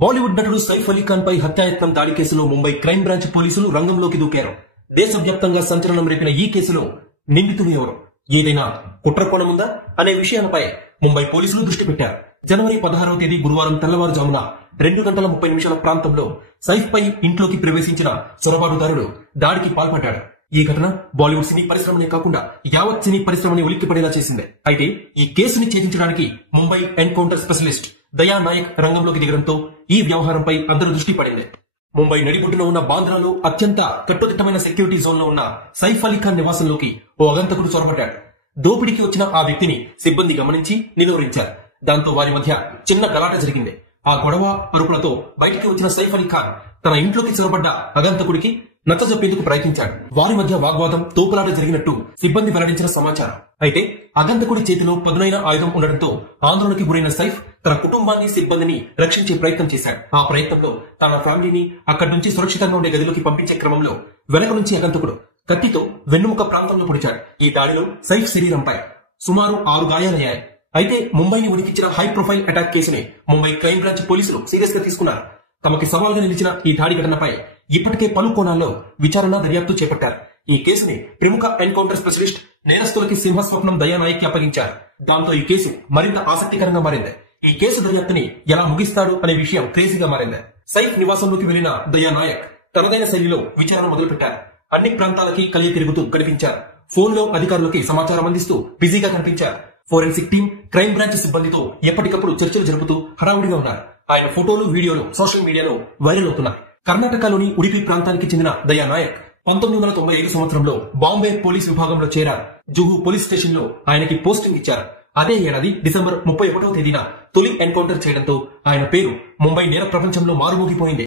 బాలీవుడ్ నటుడు సైఫ్ అలీ ఖాన్ పై హత్యాయత్నం దాడి కేసులో ముంబై క్రైమ్ బ్రాంచ్ పోలీసులు రంగంలోకి దూకారు. దేశవ్యాప్తంగా సంచలనం రేపిన ఈ కేసులో నిందితులు ఎవరు, ఏదైనా కుట్ర కోణముందా అనే విషయాలపై ముంబై పోలీసులు దృష్టి పెట్టారు. జనవరి 16వ తేదీ గురువారం తెల్లవారుజామున 2:30 ప్రాంతంలో సైఫ్ పై ఇంట్లోకి ప్రవేశించిన చొరబాటుదారుడు దాడికి పాల్పడ్డాడు. ఈ ఘటన బాలీవుడ్ సినీ పరిశ్రమనే కాకుండా యావత్ సినీ పరిశ్రమని ఉలిక్కిపడేలా చేసింది. అయితే ఈ కేసుని ఛేదించడానికి ముంబై ఎన్కౌంటర్ స్పెషలిస్ట్ దయా నాయక్ రంగంలోకి దిగడంతో ఈ వ్యవహారంపై అందరూ దృష్టి పడింది. ముంబై నడిబొడ్డున ఉన్న బాంద్రాలో అత్యంత కట్టుదిట్టమైన సెక్యూరిటీ జోన్ లో ఉన్న సైఫ్ అలీ ఖాన్ నివాసంలోకి ఓ అగంతకుడు చొరబడ్డాడు. దోపిడీకి వచ్చిన ఆ వ్యక్తిని సిబ్బంది గమనించి నిలువరించారు. దాంతో వారి మధ్య చిన్న గలాట జరిగింది. ఆ గొడవ అరుపులతో బయటికి వచ్చిన సైఫ్ అలీ ఖాన్ తన ఇంట్లోకి చొరబడ్డ అగంతకుడికి నచ్చజెప్పేందుకు ప్రయత్నించాడు. వారి మధ్య వాగ్వాదం, తోపులాట జరిగినట్టు సిబ్బంది వెల్లడించిన సమాచారం. అయితే అగంతకుడి చేతిలో పదునైన ఆయుధం ఉండడంతో ఆందోళనకి గురైన సైఫ్ తన కుటుంబాన్ని, సిబ్బందిని రక్షించే ప్రయత్నం చేశాడు. ఆ ప్రయత్నంలో తన ఫ్యామిలీని అక్కడి నుంచి సురక్షితంగా ఉండే గదిలోకి పంపించే క్రమంలో వెనక నుంచి అగంతకుడు కత్తితో వెన్నుముక ప్రాంతంలో పొడిచాడు. ఈ దాడిలో సైఫ్ శరీరంపై సుమారు 6 గాయాలయ్యాయి. అయితే ముంబైని ఉనికించిన హై ప్రొఫైల్ అటాక్ కేసుని ముంబై క్రైమ్ బ్రాంచ్ పోలీసులు సీరియస్ గా తీసుకున్నారు. తమకి సవాల్గా నిలిచిన ఈ దాడి ఘటనపై ఇప్పటికే పలు కోణాల్లో విచారణ, దర్యాప్తు చేపట్టారు. ఈ కేసుని ప్రముఖ ఎన్కౌంటర్ స్పెషలిస్ట్, నేరస్తులకి సింహస్వప్నం దయా నాయక్ కి అప్పగించారు. దాంతో ఈ కేసు మరింత ఆసక్తికరంగా మారింది. ఈ కేసు దర్యాప్తుని ఎలా ముగిస్తాడు అనే విషయం క్రేజీగా మారింది. సైఫ్ నివాసంలోకి వెళ్లిన దయా నాయక్ తనదైన శైలిలో విచారణ మొదలుపెట్టారు. అన్ని ప్రాంతాలకి కలియ తిరుగుతూ కనిపించారు. ఫోన్ లో అధికారులకి సమాచారం అందిస్తూ బిజీగా కనిపించారు. ఫోరెన్సిక్ టీం, క్రైమ్ బ్రాంచ్ సిబ్బందితో ఎప్పటికప్పుడు చర్చలు జరుపుతూ హడావుడిగా ఉన్నారు. ఆయన ఫోటోలు, వీడియోలు సోషల్ మీడియాలో వైరల్ అవుతున్నాయి. కర్ణాటకలోని ఉడిపి ప్రాంతానికి చెందిన దయా నాయక్ 1995 సంవత్సరంలో బాంబే పోలీస్ విభాగంలో చేరారు. జుహు పోలీస్ స్టేషన్ లో ఆయనకి పోస్టింగ్ ఇచ్చారు. అదే ఏడాది డిసెంబర్ 31వ తేదీన తొలి ఎన్కౌంటర్ చేయడంతో ఆయన పేరు ముంబై నేర ప్రపంచంలో మారుమోగిపోయింది.